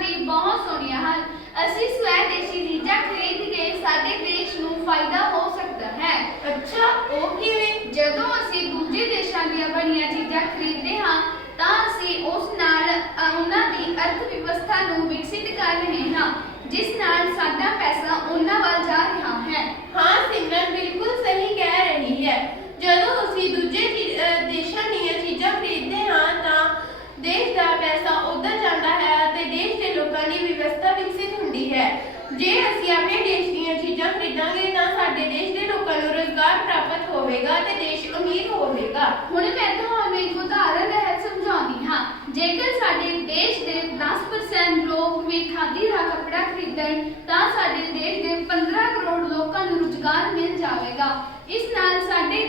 ਬਹੁਤ ਸੋਹਣੀਆਂ ਹਨ ਅਸੀਂ ਸਵੈਦੇਸ਼ੀ ਚੀਜ਼ਾਂ ਖਰੀਦ ਕੇ ਸਾਡੇ ਦੇਸ਼ ਨੂੰ ਫਾਇਦਾ ਹੋ ਸਕਦਾ ਹੈ। ਅੱਛਾ ਉਹ ਕਿਵੇਂ? ਜਦੋਂ ਅਸੀਂ ਦੂਜੇ ਦੇਸ਼ਾਂ ਦੀਆਂ ਬਣੀਆਂ ਚੀਜ਼ਾਂ ਖਰੀਦਦੇ ਹਾਂ ਤਾਂ ਅਸੀਂ ਉਸ ਨਾਲ ਉਹਨਾਂ ਦੀ ਅਰਥ ਵਿਵਸਥਾ ਨੂੰ ਵਿਕਸਿਤ ਕਰ ਰਹੇ ਹਾਂ ਜਿਸ ਨਾਲ ਸਾਡਾ ਪੈਸਾ ਉਹਨਾਂ ਵੱਲ ਜਾ ਰਿਹਾ ਹੈ ਹਾਂ ਸਿਮਰਨ ਬਿਲਕੁਲ ਸਹੀ ਕਹਿ ਰਹੀ ਹੈ ਜਦੋਂ ਅਸੀਂ ਦੂਜੇ ਚੀ- ਅਹ ਦੇਸ਼ਾਂ ਦੀਆਂ ਚੀਜ਼ਾਂ ਖਰੀਦਦੇ ਹਾਂ ਤਾਂ ਦੇਸ਼ ਦਾ ਪੈਸਾ ਉੱਧਰ ਜਾਂਦਾ ਹੈ ਅਤੇ ਦੇਸ਼ ਦੇ ਲੋਕਾਂ ਦੀ ਵਿਵਸਥਾ ਵਿਕਸਿਤ ਹੁੰਦੀ ਹੈ ਜੇ ਅਸੀਂ ਆਪਣੇ ਦੇਸ਼ ਦੀਆਂ ਚੀਜ਼ਾਂ ਖਰੀਦਾਂਗੇ ਤਾਂ ਸਾਡੇ ਦੇਸ਼ ਦੇ ਲੋਕਾਂ ਨੂੰ ਰੋਜ਼ਗਾਰ ਪ੍ਰਾਪਤ ਹੋਵੇਗਾ ਤੇ ਦੇਸ਼ ਅਮੀਰ ਹੋਵੇਗਾ। ਹੁਣ ਮੈਂ ਤੁਹਾਨੂੰ ਇੱਕ ਉਦਾਹਰਨ ਰਹਿਤ ਸਮਝਾਉਂਦੀ ਹਾਂ। ਜੇਕਰ ਸਾਡੇ ਦੇਸ਼ ਦੇ 10% ਲੋਕ ਵੀ ਖਾਦੀ ਦਾ ਕੱਪੜਾ ਖਰੀਦਣ, ਤਾਂ ਸਾਡੇ ਦੇਸ਼ ਦੇ 15 ਕਰੋੜ ਲੋਕਾਂ ਨੂੰ ਰੁਜ਼ਗਾਰ ਮਿਲ ਜਾਵੇਗਾ। ਇਸ ਨਾਲ ਸਾਡੇ